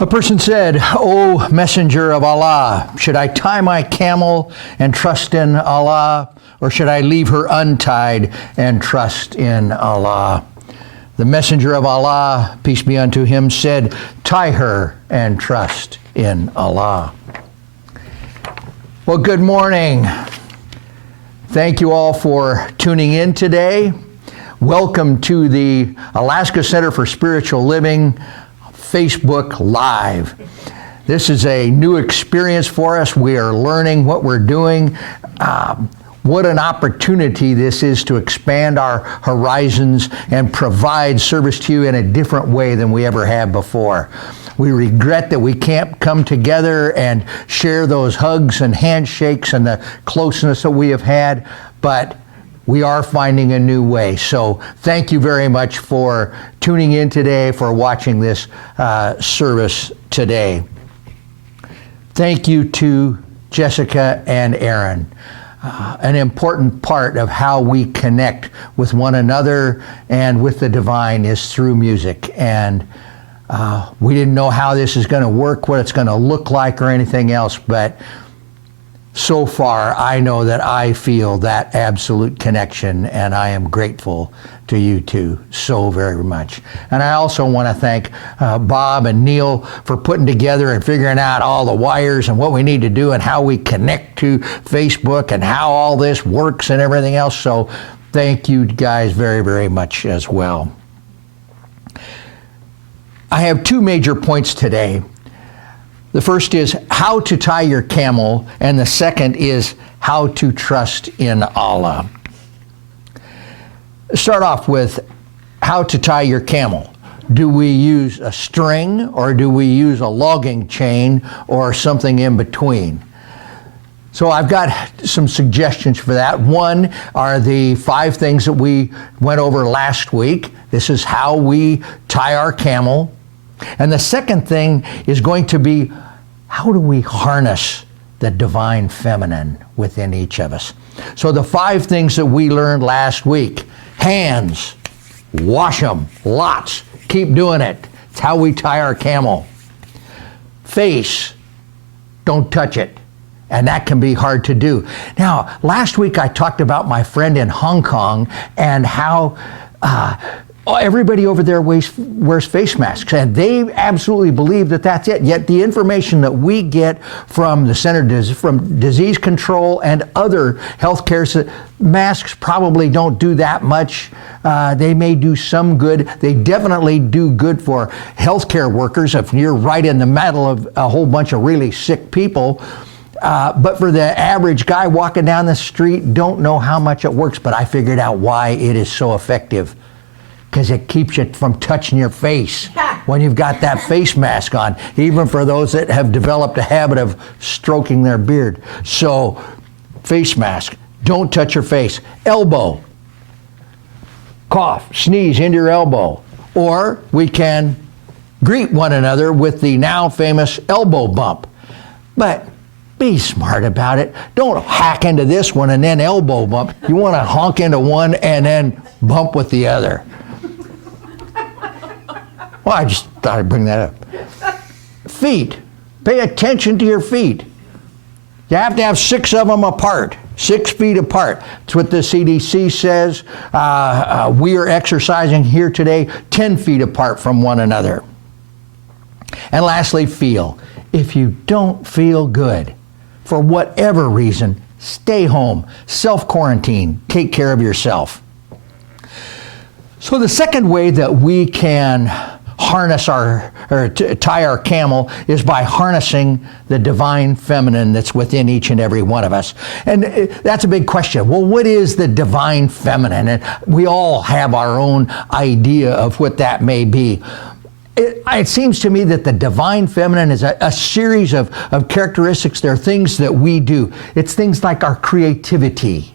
A person said, "O messenger of Allah, should I tie my camel and trust in Allah, or should I leave her untied and trust in Allah?" The messenger of Allah, peace be unto him, said, "Tie her and trust in Allah." Well, good morning. Thank you all for tuning in today. Welcome to the Alaska Center for Spiritual Living Facebook Live. This is a new experience for us. We are learning what we're doing. What an opportunity this is to expand our horizons and provide service to you in a different way than we ever have before. We regret that we can't come together and share those hugs and handshakes and the closeness that we have had, but we are finding a new way. So thank you very much for tuning in today, for watching this service today. Thank you to Jessica and Aaron. An important part of how we connect with one another and with the divine is through music. And we didn't know how this is going to work, what it's going to look like or anything else, but so far, I know that I feel that absolute connection, and I am grateful to you two so very much. And I also want to thank Bob and Neil for putting together and figuring out all the wires and what we need to do and how we connect to Facebook and how all this works and everything else. So thank you guys very, very much as well. I have two major points today. The first is how to tie your camel, and the second is how to trust in Allah. Start off with how to tie your camel. Do we use a string, or do we use a logging chain, or something in between? So I've got some suggestions for that. One are the 5 things that we went over last week. This is how we tie our camel. And the second thing is going to be, how do we harness the divine feminine within each of us? So the 5 things that we learned last week: hands, wash them, lots, keep doing it. It's how we tie our camel. Face, don't touch it. And that can be hard to do. Now, last week I talked about my friend in Hong Kong and how everybody over there wears face masks, and they absolutely believe that that's it. Yet the information that we get from the Center from Disease Control and other healthcare, masks probably don't do that much. They may do some good. They definitely do good for healthcare workers if you're right in the middle of a whole bunch of really sick people. But for the average guy walking down the street, don't know how much it works, but I figured out why it is so effective. Because it keeps you from touching your face when you've got that face mask on, even for those that have developed a habit of stroking their beard. So, face mask, don't touch your face. Elbow, cough, sneeze into your elbow. Or we can greet one another with the now famous elbow bump. But be smart about it. Don't hack into this one and then elbow bump. You want to honk into one and then bump with the other. Well, I just thought I'd bring that up. Feet. Pay attention to your feet. You have to have 6 of them apart, 6 feet apart. That's what the CDC says. We are exercising here today 10 feet apart from one another. And lastly, feel. If you don't feel good, for whatever reason, stay home, self-quarantine, take care of yourself. So the second way that we can harness tie our camel is by harnessing the divine feminine that's within each and every one of us. And that's a big question. Well, what is the divine feminine? And we all have our own idea of what that may be. It seems to me that the divine feminine is a series of characteristics. They're things that we do. It's things like our creativity.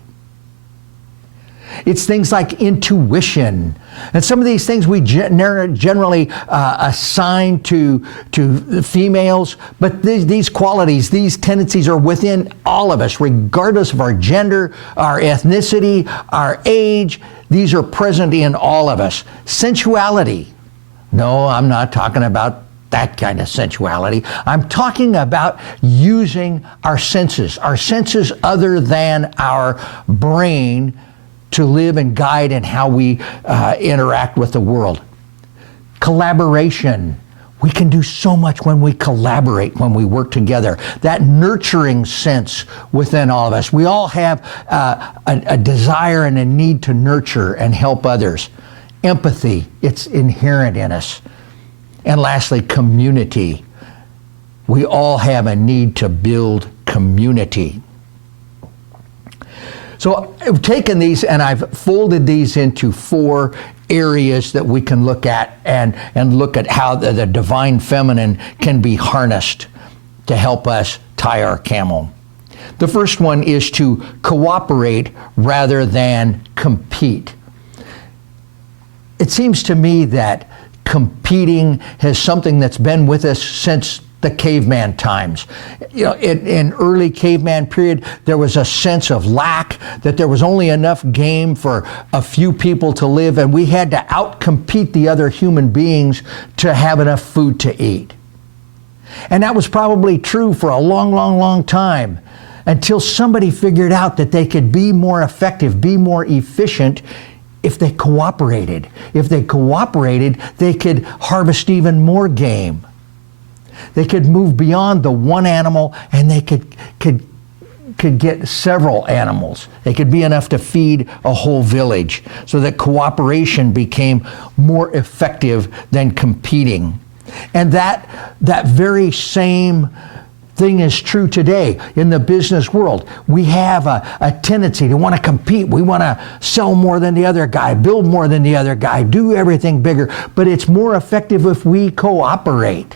It's things like intuition. And some of these things we generally assign to females, but these qualities, these tendencies are within all of us, regardless of our gender, our ethnicity, our age. These are present in all of us. Sensuality. No, I'm not talking about that kind of sensuality. I'm talking about using our senses other than our brain to live and guide in how we interact with the world. Collaboration. We can do so much when we collaborate, when we work together. That nurturing sense within all of us. We all have a desire and a need to nurture and help others. Empathy, it's inherent in us. And lastly, community. We all have a need to build community. So I've taken these and I've folded these into 4 areas that we can look at and look at how the divine feminine can be harnessed to help us tie our camel. The first one is to cooperate rather than compete. It seems to me that competing has something that's been with us since the caveman times. You know, in early caveman period, there was a sense of lack, that there was only enough game for a few people to live, and we had to outcompete the other human beings to have enough food to eat. And that was probably true for a long, long, long time, until somebody figured out that they could be more effective, be more efficient if they cooperated. If they cooperated, they could harvest even more game. They could move beyond the one animal, and they could get several animals. They could be enough to feed a whole village, so that cooperation became more effective than competing. And that very same thing is true today in the business world. We have a tendency to want to compete. We want to sell more than the other guy, build more than the other guy, do everything bigger. But it's more effective if we cooperate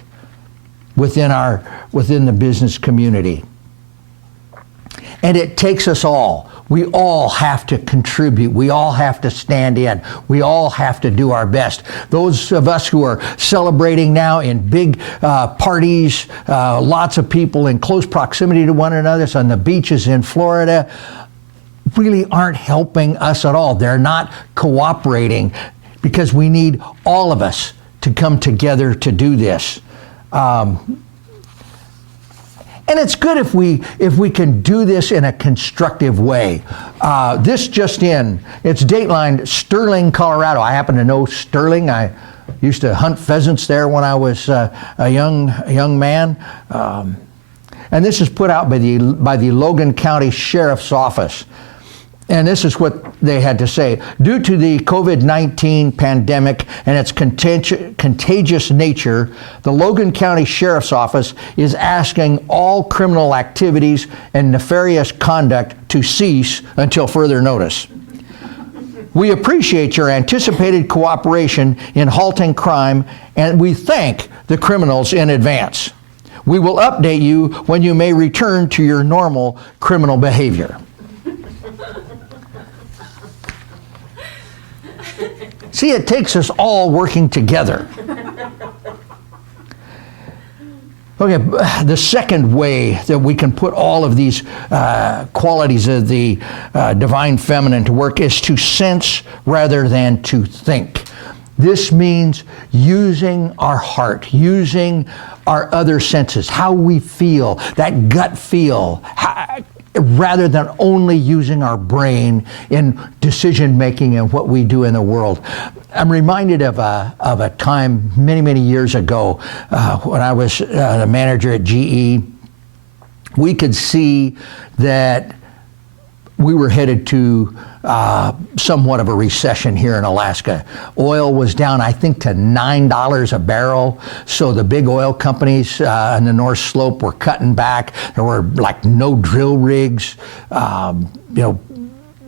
within the business community. And it takes us all. We all have to contribute. We all have to stand in. We all have to do our best. Those of us who are celebrating now in big parties, lots of people in close proximity to one another on the beaches in Florida, really aren't helping us at all. They're not cooperating, because we need all of us to come together to do this. And it's good if we can do this in a constructive way. This just in, it's dateline Sterling, Colorado. I happen to know Sterling. I used to hunt pheasants there when I was a young man. And this is put out by the Logan County Sheriff's Office. And this is what they had to say. Due to the COVID-19 pandemic and its contagious nature, the Logan County Sheriff's Office is asking all criminal activities and nefarious conduct to cease until further notice. We appreciate your anticipated cooperation in halting crime, and we thank the criminals in advance. We will update you when you may return to your normal criminal behavior. See, it takes us all working together. Okay, the second way that we can put all of these qualities of the divine feminine to work is to sense rather than to think. This means using our heart, using our other senses, how we feel, that gut feel, rather than only using our brain in decision making and what we do in the world. I'm reminded of a time many, many years ago when I was the manager at GE. We could see that we were headed to somewhat of a recession here in Alaska. Oil was down, I think, to $9 a barrel. So the big oil companies on the North Slope were cutting back. There were like no drill rigs.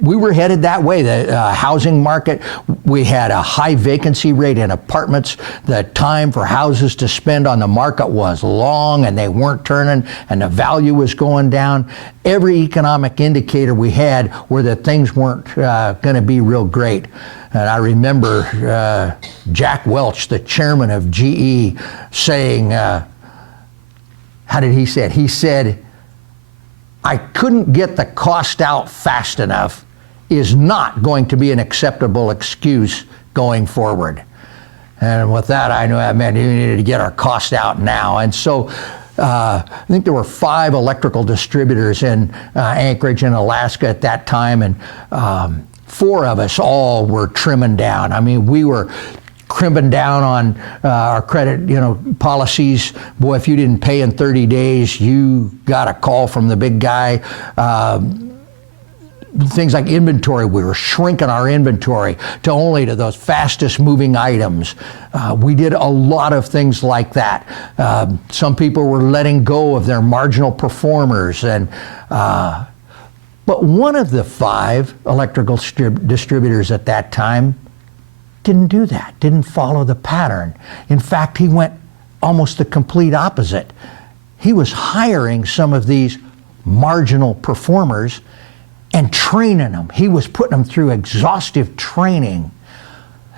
We were headed that way. The housing market, we had a high vacancy rate in apartments. The time for houses to spend on the market was long, and they weren't turning, and the value was going down. Every economic indicator we had were that things weren't going to be real great. And I remember Jack Welch, the chairman of GE, saying, how did he say it? He said, "I couldn't get the cost out fast enough is not going to be an acceptable excuse going forward." And with that, I knew that meant you needed to get our cost out now. And so I think there were 5 electrical distributors in Anchorage and Alaska at that time, and 4 of us all were trimming down. I mean, we were crimping down on our credit, policies. Boy, if you didn't pay in 30 days, you got a call from the big guy. Things like inventory, we were shrinking our inventory to only to those fastest moving items. We did a lot of things like that. Some people were letting go of their marginal performers, and but one of the 5 electrical distributors at that time didn't do that, didn't follow the pattern. In fact, he went almost the complete opposite. He was hiring some of these marginal performers and training them. He was putting them through exhaustive training.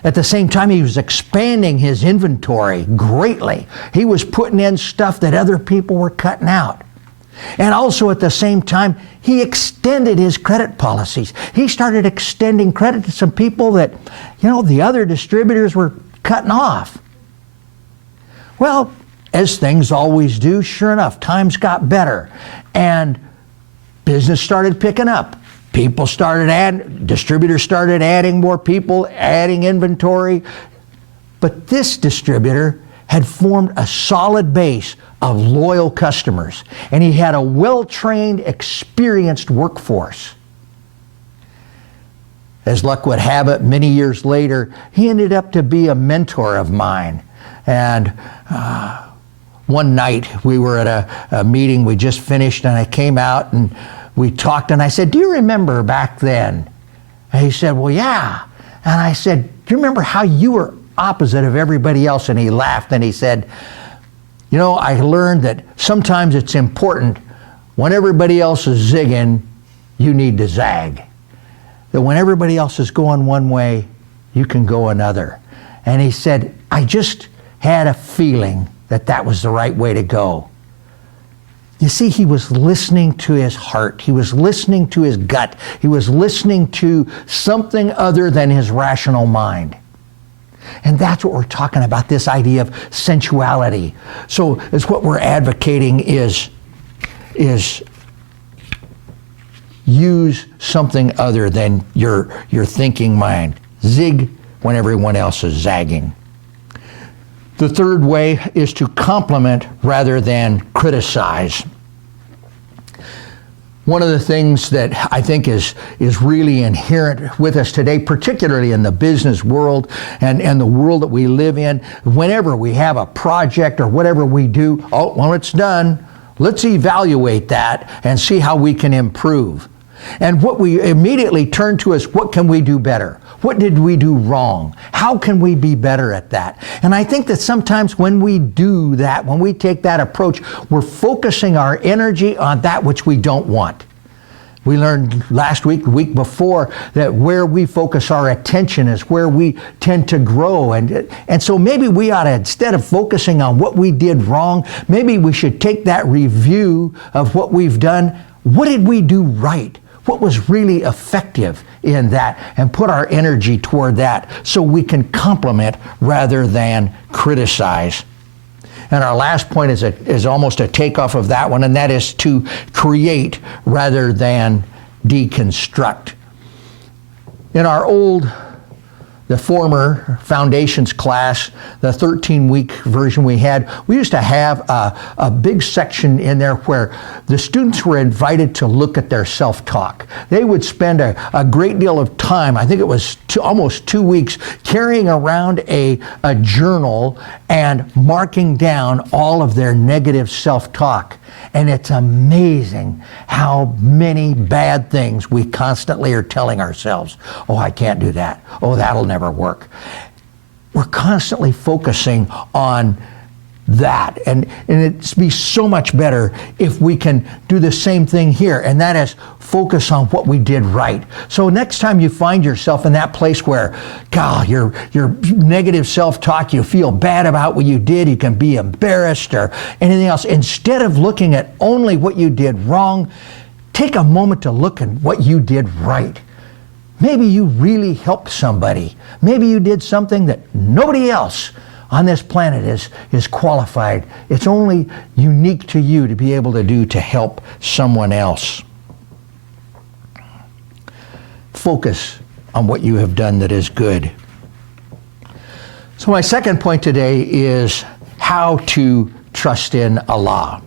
At the same time, he was expanding his inventory greatly. He was putting in stuff that other people were cutting out. And also at the same time, he extended his credit policies. He started extending credit to some people that, the other distributors were cutting off. Well, as things always do, sure enough, times got better and business started picking up. Distributors started adding more people, adding inventory. But this distributor had formed a solid base of loyal customers, and he had a well-trained, experienced workforce. As luck would have it, many years later, he ended up to be a mentor of mine. And one night we were at a meeting we just finished, and I came out and we talked, and I said, "Do you remember back then?" And he said, "Well, yeah." And I said, "Do you remember how you were opposite of everybody else?" And he laughed and he said, "I learned that sometimes it's important when everybody else is zigging, you need to zag. That when everybody else is going one way, you can go another." And he said, "I just had a feeling that that was the right way to go." You see, he was listening to his heart. He was listening to his gut. He was listening to something other than his rational mind. And that's what we're talking about, this idea of sensuality. So it's what we're advocating is use something other than your thinking mind. Zig when everyone else is zagging. The third way is to compliment rather than criticize. One of the things that I think is really inherent with us today, particularly in the business world and the world that we live in, whenever we have a project or whatever we do, when it's done, let's evaluate that and see how we can improve. And what we immediately turn to is, what can we do better? What did we do wrong? How can we be better at that? And I think that sometimes when we do that, when we take that approach, we're focusing our energy on that which we don't want. We learned last week, the week before, that where we focus our attention is where we tend to grow. And so maybe we ought to, instead of focusing on what we did wrong, maybe we should take that review of what we've done. What did we do right? What was really effective in that, and put our energy toward that so we can compliment rather than criticize. And our last point is almost a takeoff of that one, and that is to create rather than deconstruct. In the former foundations class, the 13-week version we had, we used to have a big section in there where the students were invited to look at their self-talk. They would spend a great deal of time, I think it was almost 2 weeks, carrying around a journal and marking down all of their negative self-talk. And it's amazing how many bad things we constantly are telling ourselves. "Oh, I can't do that. Oh, that'll never work." We're constantly focusing on that. And it'd be so much better if we can do the same thing here, and that is focus on what we did right. So next time you find yourself in that place where, God, your negative self-talk, you feel bad about what you did, you can be embarrassed or anything else, instead of looking at only what you did wrong, take a moment to look at what you did right. Maybe you really helped somebody. Maybe you did something that nobody else on this planet is qualified. It's only unique to you to be able to do to help someone else. Focus on what you have done that is good. So my second point today is how to trust in Allah.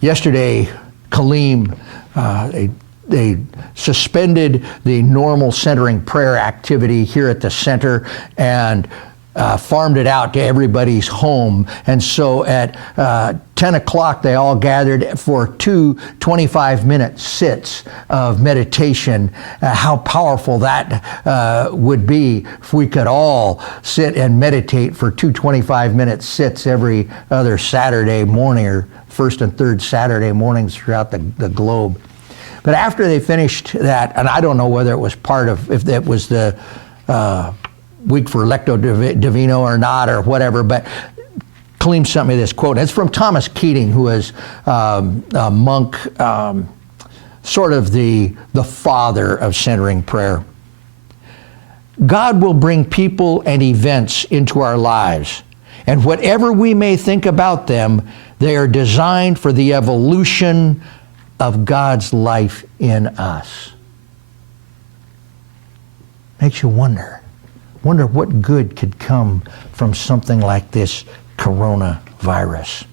Yesterday, Kaleem, they suspended the normal centering prayer activity here at the center and farmed it out to everybody's home. And so at 10 o'clock, they all gathered for 2 25-minute sits of meditation. How powerful that would be if we could all sit and meditate for 2 25-minute sits every other Saturday morning, or first and third Saturday mornings throughout the globe. But after they finished that, and I don't know whether it was part of, if it was the week for Lectio Divino or not or whatever, but Kaleem sent me this quote. It's from Thomas Keating, who is a monk, sort of the father of centering prayer. God will bring people and events into our lives, and whatever we may think about them, they are designed for the evolution of God's life in us. Makes you wonder what good could come from something like this coronavirus.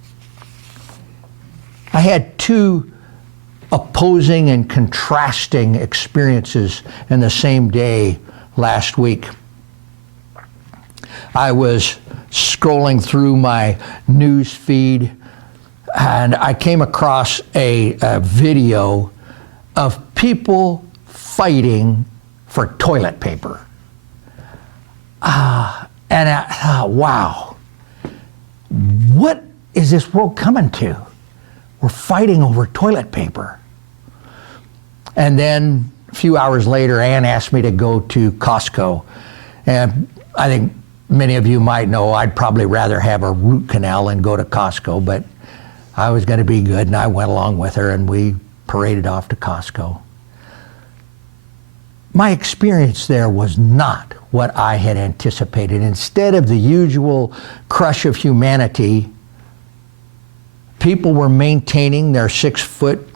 I had 2 opposing and contrasting experiences in the same day last week. I was scrolling through my news feed and I came across a video of people fighting for toilet paper. And I thought, wow, what is this world coming to? We're fighting over toilet paper. And then a few hours later, Ann asked me to go to Costco. And I think many of you might know I'd probably rather have a root canal than go to Costco, but I was going to be good, and I went along with her, and we paraded off to Costco. My experience there was not what I had anticipated. Instead of the usual crush of humanity, people were maintaining their 6-foot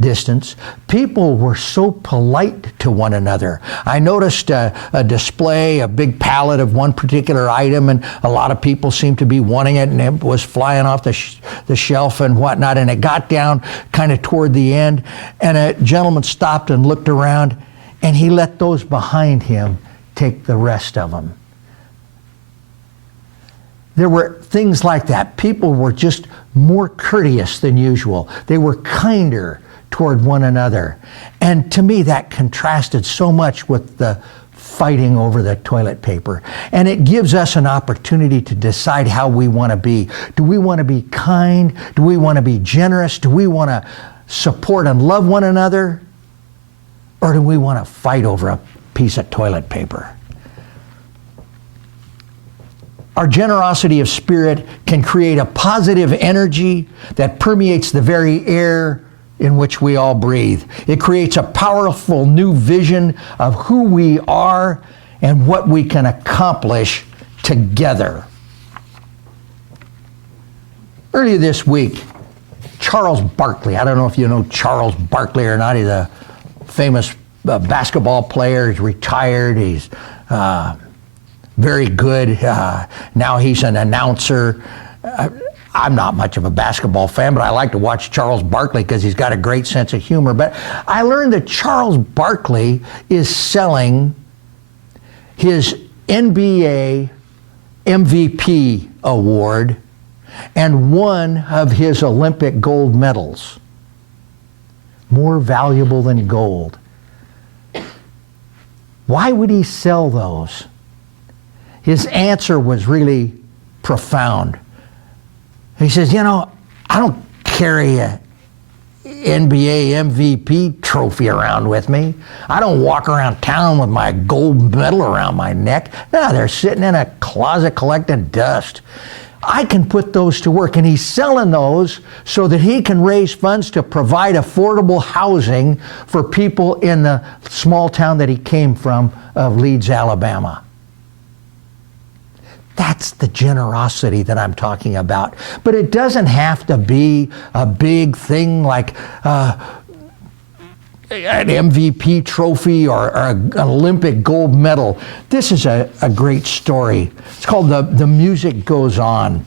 distance. People were so polite to one another. I noticed a display, a big pallet of one particular item, and a lot of people seemed to be wanting it, and it was flying off the shelf and whatnot, and it got down kind of toward the end, and a gentleman stopped and looked around, and he let those behind him take the rest of them. There were things like that. People were just more courteous than usual. They were kinder toward one another. And to me, that contrasted so much with the fighting over the toilet paper. And it gives us an opportunity to decide how we want to be. Do we want to be kind? Do we want to be generous? Do we want to support and love one another? Or do we want to fight over a piece of toilet paper? Our generosity of spirit can create a positive energy that permeates the very air in which we all breathe. It creates a powerful new vision of who we are and what we can accomplish together. Earlier this week, Charles Barkley, I don't know if you know Charles Barkley or not, he's a famous basketball player. He's retired. He's very good. Now he's an announcer. I'm not much of a basketball fan, but I like to watch Charles Barkley because he's got a great sense of humor. But I learned that Charles Barkley is selling his NBA MVP award and one of his Olympic gold medals. More valuable than gold. Why would he sell those? His answer was really profound. He says, I don't carry a NBA MVP trophy around with me. I don't walk around town with my gold medal around my neck. No, they're sitting in a closet collecting dust. I can put those to work. And he's selling those so that he can raise funds to provide affordable housing for people in the small town that he came from of Leeds, Alabama. That's the generosity that I'm talking about. But it doesn't have to be a big thing like an MVP trophy or an Olympic gold medal. This is a great story. It's called The Music Goes On.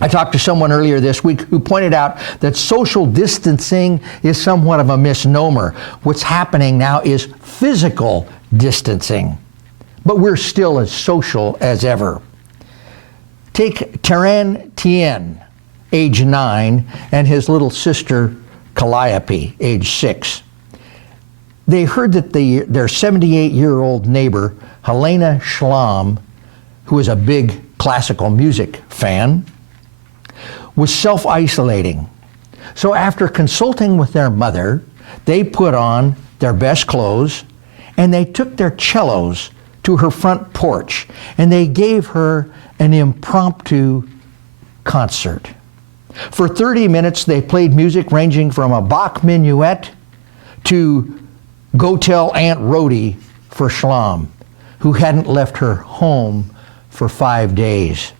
I talked to someone earlier this week who pointed out that social distancing is somewhat of a misnomer. What's happening now is physical distancing. But we're still as social as ever. Take Terran Tien, age 9, and his little sister Calliope, age 6. They heard that their 78-year-old neighbor, Helena Schlam, who is a big classical music fan, was self-isolating. So after consulting with their mother, they put on their best clothes and they took their cellos to her front porch and they gave her an impromptu concert. For 30 minutes they played music ranging from a Bach minuet to Go Tell Aunt Rhody for Schlam, who hadn't left her home for 5 days.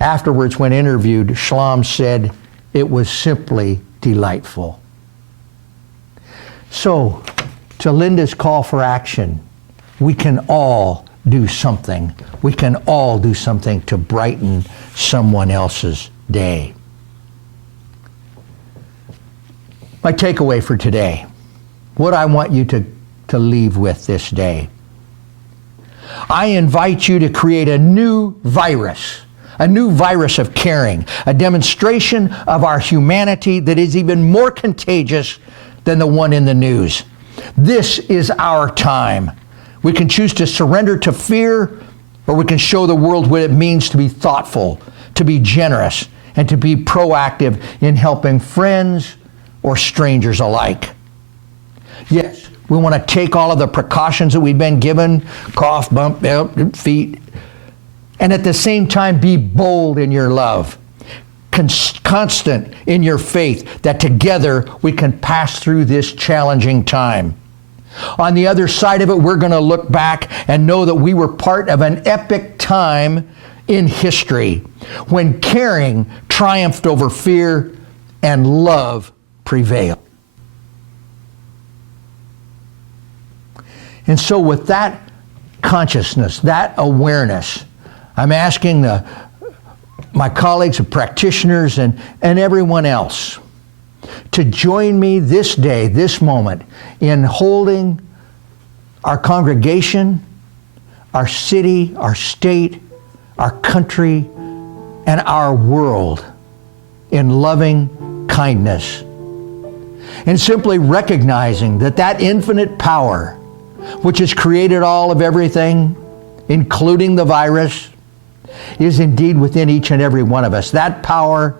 Afterwards, when interviewed, Schlam said, "It was simply delightful." So, to Linda's call for action, we can all do something. We can all do something to brighten someone else's day. My takeaway for today, what I want you to leave with this day. I invite you to create a new virus of caring, a demonstration of our humanity that is even more contagious than the one in the news. This is our time. We can choose to surrender to fear, or we can show the world what it means to be thoughtful, to be generous, and to be proactive in helping friends or strangers alike. Yes, we want to take all of the precautions that we've been given, cough, bump, feet, and at the same time be bold in your love, constant in your faith, that together we can pass through this challenging time. On the other side of it, we're going to look back and know that we were part of an epic time in history when caring triumphed over fear and love prevailed. And so with that consciousness, that awareness, I'm asking my colleagues and practitioners and everyone else to join me this day, this moment, in holding our congregation, our city, our state, our country, and our world in loving kindness. And simply recognizing that that infinite power, which has created all of everything, including the virus, is indeed within each and every one of us. That power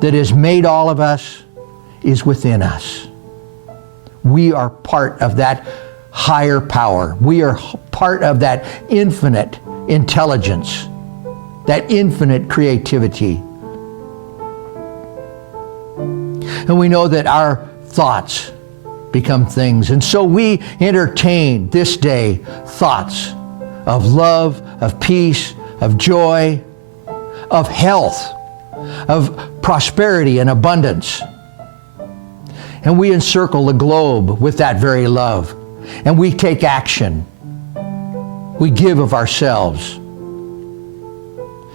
that has made all of us is within us. We are part of that higher power. We are part of that infinite intelligence, that infinite creativity. And we know that our thoughts become things. And so we entertain this day thoughts of love, of peace, of joy, of health, of prosperity and abundance. And we encircle the globe with that very love. And we take action. We give of ourselves.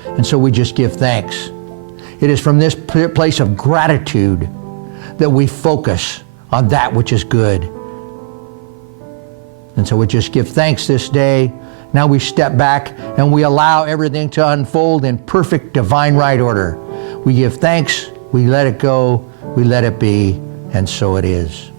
And so we just give thanks. It is from this place of gratitude that we focus on that which is good. And so we just give thanks this day. Now we step back and we allow everything to unfold in perfect divine right order. We give thanks, we let it go, we let it be, and so it is.